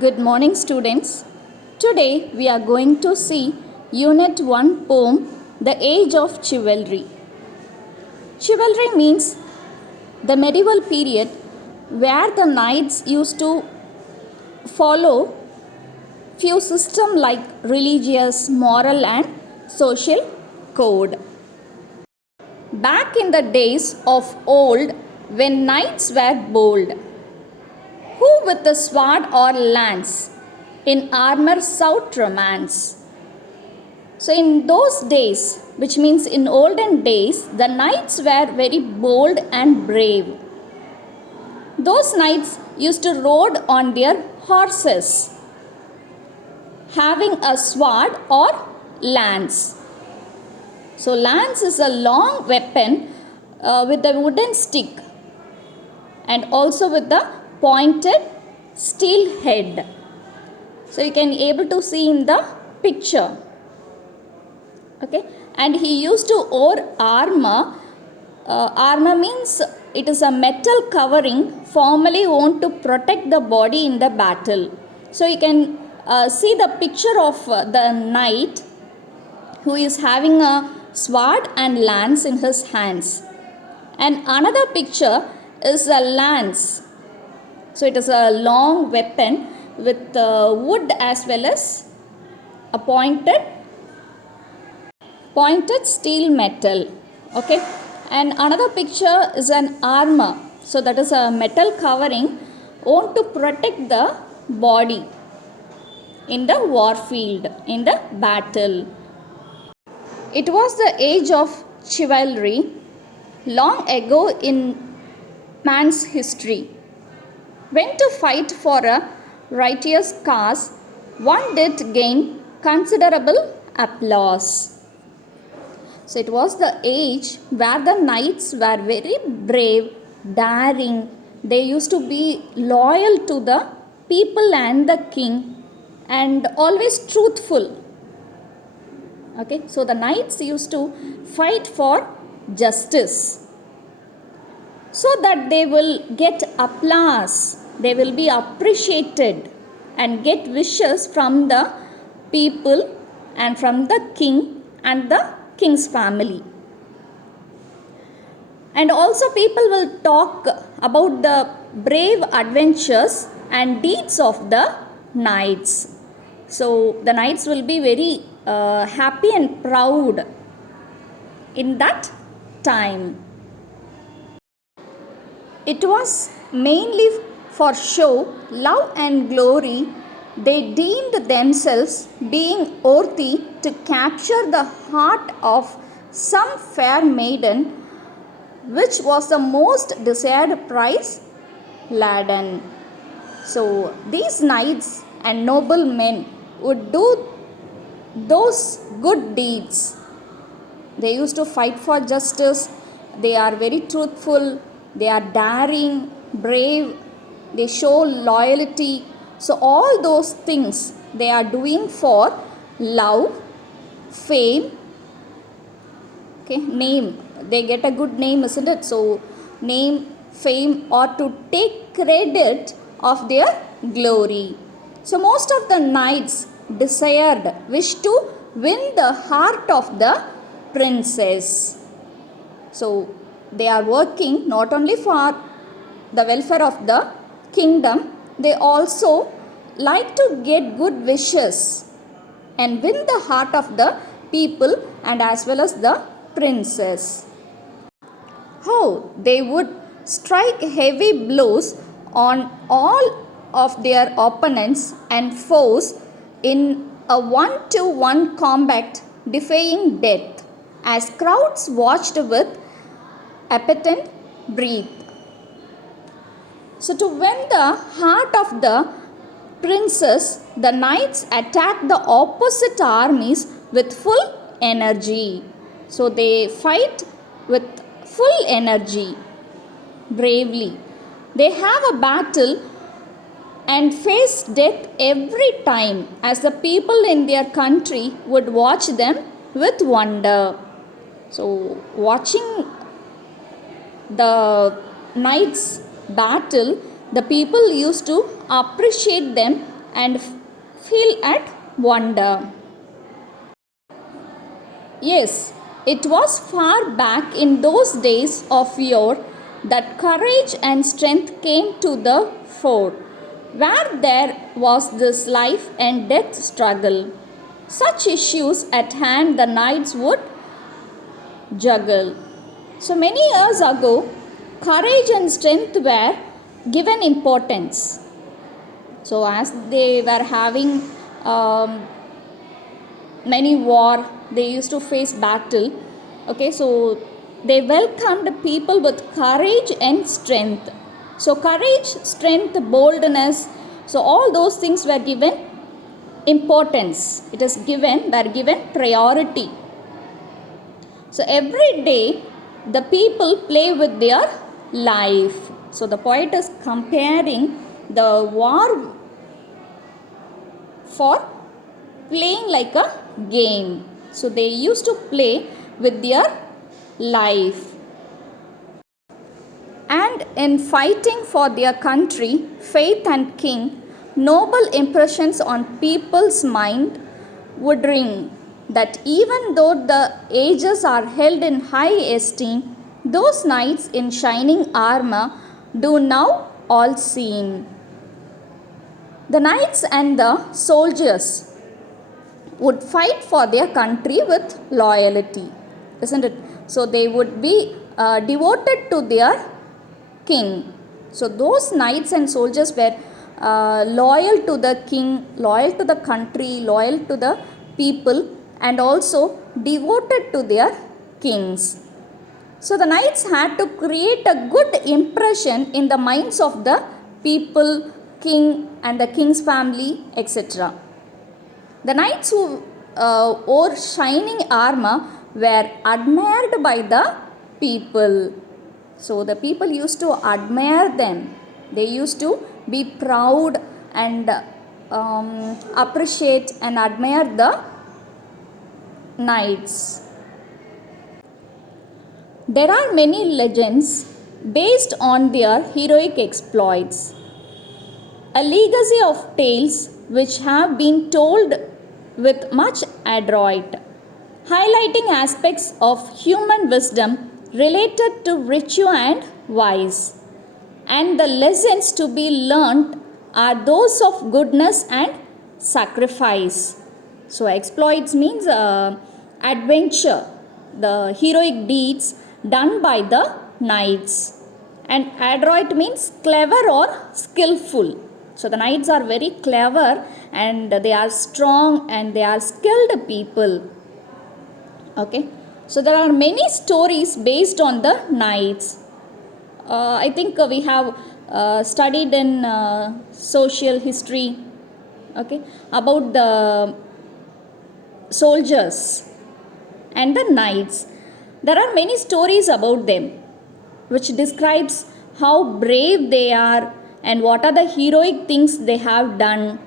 Good morning, students. Today we are going to see Unit 1 poem The Age of Chivalry. Chivalry means the medieval period where the knights used to follow few systems like religious, moral, and social code. Back in the days of old, when knights were bold, who with the sword or lance in armor sought romance. So, in those days, which means in olden days, the knights were very bold and brave. Those knights used to ride on their horses, having a sword or lance. So, lance is a long weapon with a wooden stick and also with the pointed steel head. So you can able to see in the picture. Okay, and he used to wear armor. Armor means it is a metal covering formerly worn to protect the body in the battle. So you can see the picture of the knight who is having a sword and lance in his hands. And another picture is a lance. So it is a long weapon with wood as well as a pointed steel metal. Okay, and another picture is an armor. So that is a metal covering worn to protect the body in the war field, in the battle. It was the age of chivalry long ago in man's history. When to fight for a righteous cause, one did gain considerable applause. So it was the age where the knights were very brave, daring. They used to be loyal to the people and the king and always truthful. Okay, so the knights used to fight for justice, so that they will get applause, they will be appreciated and get wishes from the people and from the king and the king's family. And also people will talk about the brave adventures and deeds of the knights. So the knights will be very happy and proud in that time. It was mainly for show, love and glory. They deemed themselves being worthy to capture the heart of some fair maiden, which was the most desired prize laden. So these knights and noble men would do those good deeds. They used to fight for justice. They are very truthful. They are daring, brave. They show loyalty. So all those things they are doing for love, fame, okay, name. They get a good name, isn't it? So name, fame, or to take credit of their glory. So most of the knights wish to win the heart of the princess. So they are working not only for the welfare of the kingdom, they also like to get good wishes and win the heart of the people and as well as the princess. How they would strike heavy blows on all of their opponents and foes in a 1-to-1 combat, defying death, as crowds watched with apparent breath. So to win the heart of the princess, the knights attack the opposite armies with full energy. So they fight with full energy, bravely. They have a battle and face death every time, as the people in their country would watch them with wonder. So watching the knights battle, the people used to appreciate them and feel at wonder. Yes, it was far back in those days of yore that courage and strength came to the fore, where there was this life and death struggle. Such issues at hand the knights would juggle. So many years ago, courage and strength were given importance. So as they were having many war, they used to face battle. Okay, so they welcomed people with courage and strength. So courage, strength, boldness, so all those things were given importance. It is given, were given priority. So every day the people play with their life. So the poet is comparing the war for playing like a game. So they used to play with their life. And in fighting for their country, faith and king, noble impressions on people's mind would ring, that even though the ages are held in high esteem, those knights in shining armor do now all seem. The knights and the soldiers would fight for their country with loyalty, isn't it? So they would be devoted to their king. So those knights and soldiers were loyal to the king, loyal to the country, loyal to the people, and also devoted to their kings. So the knights had to create a good impression in the minds of the people, king and the king's family, etc. The knights who wore shining armor were admired by the people. So the people used to admire them. They used to be proud and appreciate and admire the knights. There are many legends based on their heroic exploits. A legacy of tales which have been told with much adroit, highlighting aspects of human wisdom related to virtue and vice. And the lessons to be learnt are those of goodness and sacrifice. So exploits means adventure, the heroic deeds done by the knights. And adroit means clever or skillful. So the knights are very clever and they are strong and they are skilled people. Okay. So there are many stories based on the knights. I think we have studied in social history, okay, about the soldiers and the knights. There are many stories about them which describes how brave they are and what are the heroic things they have done,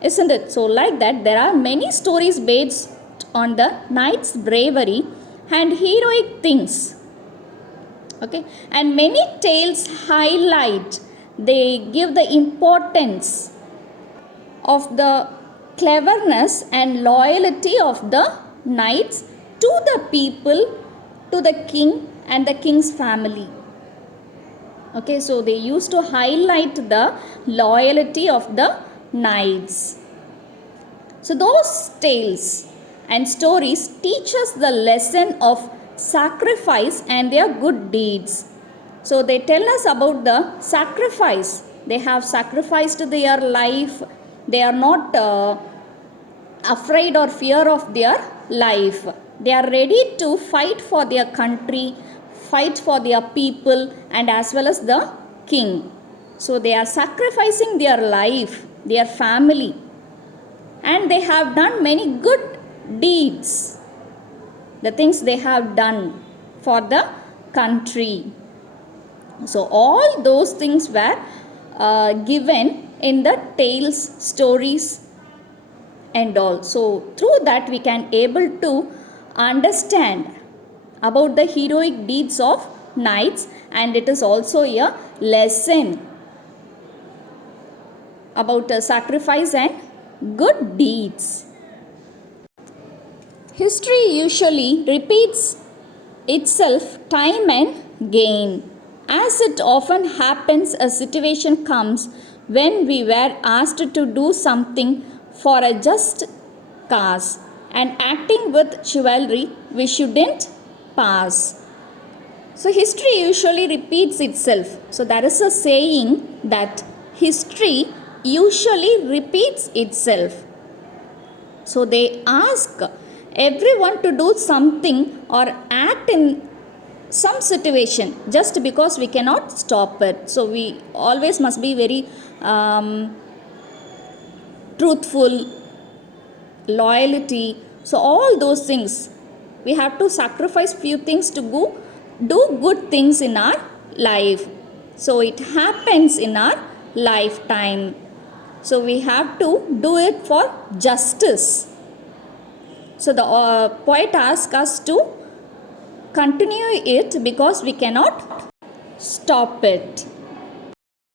isn't it? So like that there are many stories based on the knights' bravery and heroic things. Okay, and many tales highlight, they give the importance of the cleverness and loyalty of the knights to the people, to the king and the king's family. Okay, so they used to highlight the loyalty of the knights. So those tales and stories teach us the lesson of sacrifice and their good deeds. So they tell us about the sacrifice. They have sacrificed their life. They are not afraid or fear of their life. They are ready to fight for their country, fight for their people and as well as the king. So they are sacrificing their life, their family, and they have done many good deeds, the things they have done for the country. So all those things were given in the tales, stories and all. So through that we can able to understand about the heroic deeds of knights, and it is also a lesson about sacrifice and good deeds. History usually repeats itself time and again. As it often happens, a situation comes when we were asked to do something for a just cause, and acting with chivalry, we shouldn't pass. So, history usually repeats itself. So, there is a saying that history usually repeats itself. So, they ask everyone to do something or act in some situation just because we cannot stop it. So, we always must be very truthful, loyalty. So, all those things we have to sacrifice few things to go do good things in our life. So, it happens in our lifetime. So, we have to do it for justice. So, the poet asks us to continue it because we cannot stop it.